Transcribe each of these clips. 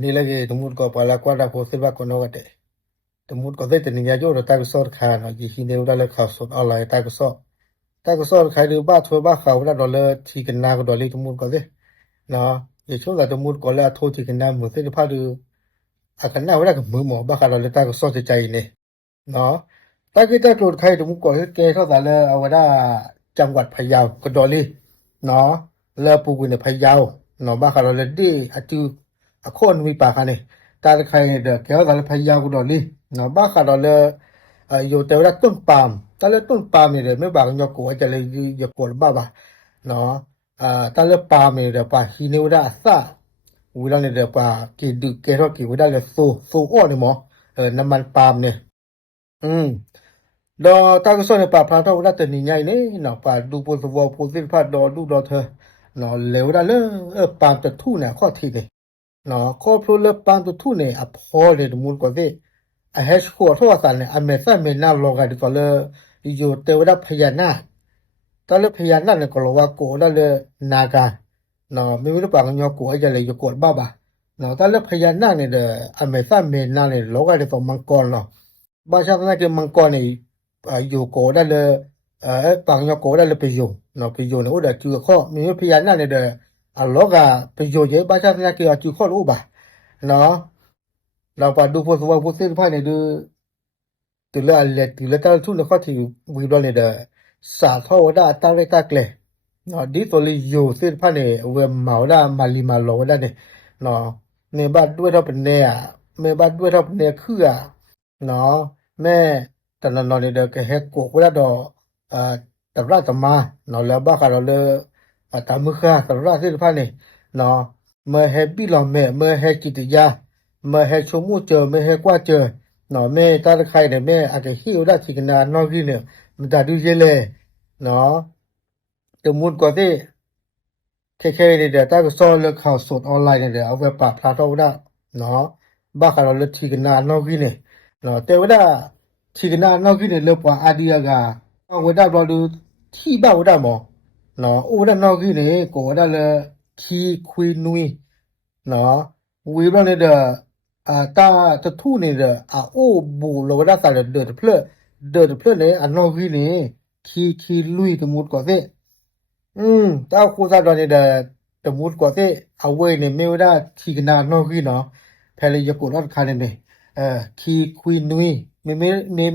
ni lagi tumut ko pala kwada ko seba ko no gate tumut ko de ni ya jo ta ko sor kha no ji hi ne uda le kha so online ta ko sor khai du ba thwe ba kha uda do le thi kan na ko do le tumut ko de no ye cho la tumut ko la tho thi kan na mu se pha du a kan na uda ko mu mo ba kha do le ta ko so ti chai ne no ta ki ta ko khai tumut ko ke so da le a wada จังหวัดพะเยาก็ดอลี่เนาะเลอปูกุนพะเยาเนาะบ้าคาเราเลยดิอะตูอะคนมีปากคันนี่ตาใครเด้อแก้วก็เลยพะเยาก็ดอลี่เนาะบ้าคาเราเลยอยู่แต่ว่าต้นปาล์มตาเลยต้นปาล์มนี่เด้อไม่บางยอกก็จะเลยยอกบ้าเนาะตาเลยปาล์มนี่เด้อป่าฮินิวดาซาวิลานี่เด้อป่ากีดุเกรอกีวิดาเลยโซอ้อนี่หมอน้ำมันปาล์มเนี่ยอืม ดอตากษอเนี่ยปะพาทอวัดตนิใหญ่เนี่ยเนาะปะดูโพสวอโพสิพาดอดูดอเธอเนาะเลวดาเลปามตะทูเนี่ยข้อที่เนี่ยเนาะข้อพลุเลปามตะทูเนี่ยอพอเลยดมูลกว่าสิอะเฮชโคทอสันเนี่ยอเมซาเมนาโลกาดิตอเลอยู่เตวดาพญานาคตอเลพญานาคเนี่ยก็ลว่าโกดาเลนากาเนาะไม่รู้ปากญอโกจะเลยอยู่โกบ้าเนาะตอเลพญานาคเนี่ยอเมซาเมนาเนี่ยโลกาดิตอมังกรเนาะบาชาตนะเกมังกรเนี่ยอยู่โกได้เลยปังยโกได้เลยไปอยู่เนาะไปอยู่เนี่ยโอ้เด็กคือข้อมีพยานนั่นเนี่ยอะล็อกอะไปอยู่เยอะบ้านชาติเนี่ยคือคือข้อรู้ป่ะเนาะเราไปดูพวกว่าพวกเส้นผ้าเนี่ยดูตัวละอะไรตัวละตาทุ่นข้อที่วิโรเนี่ยสาทอได้ตาเล็กตาเกลเนาะดีตัวเลยอยู่เส้นผ้าเนี่ยเวมเมาได้มาลีมาโลได้เนี่ยเนาะในบ้านด้วยเท่าเป็นเนี่ยในบ้านด้วยเท่าเป็นเนี่ยคือเนาะแม่ตอนนั้นเราเนี่ยก็เฮ็ดกูก็ได้ดอกตำราตำมาเนาะแล้วบ้าก็เราเลยตามมือค่ะตำราที่ผ่านนี่เนาะเมื่อเฮ็ดบิลอมแม่เมื่อเฮ็ดกิตยาเมื่อเฮ็ดชมูเจอเมื่อเฮ็ดกว่าเจอเนาะแม่ตาใครเนี่ยแม่อาจจะหิวได้ที่กันนานอกที่เนี่ยมันจะดูเยเลยเนาะจมูกก็ที่แค่เนี่ยตาก็สอนเรื่องข่าวสดออนไลน์เนี่ยเอาไว้ปรับพลาดเอาได้เนาะบ้าก็เราเลยที่กันนานอกที่เนี่ยเนาะแต่ว่าทีกันနောက်ကြီးနေလောက်ပွားအာဒီယာကဝဒဘလူထီဘဝဒမောနော်ဥဒနောက်ကြီးနေကိုဝဒလေခီခွေနွေနော်ဝေဘနေတဲ့တာတထုနေတဲ့အိုဘူလောဝဒတာလေเดอดเพลနေအနောက်ကြီးနေခီလွီတမှုကောတဲ့တာခိုးစားတော့နေတဲ့တမှုကောတဲ့အဝဲနေမေဝဒထီကနာနောက်ကြီးနော်ဖဲလေရကိုတော့ခါနေနေခီခွေနွေ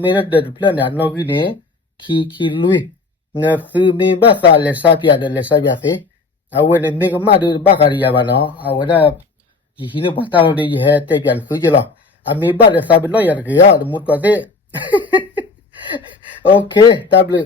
မေเดอดเพลเนี่ยနောက်ကြီးနေခီလွီငါဖူမေဘသာလက်စားပြတယ်လက်စားပြစေအဝဲနေမေကမတို့ဘခရီယာပါနော်အဝဲဒါဒီနေပတ်တော်လေးဟဲတဲ့ပြန်ဖူးကြလားအမေဘလက်စားဘလို့ရကြရမှုကောတဲ့โอเคตับเลย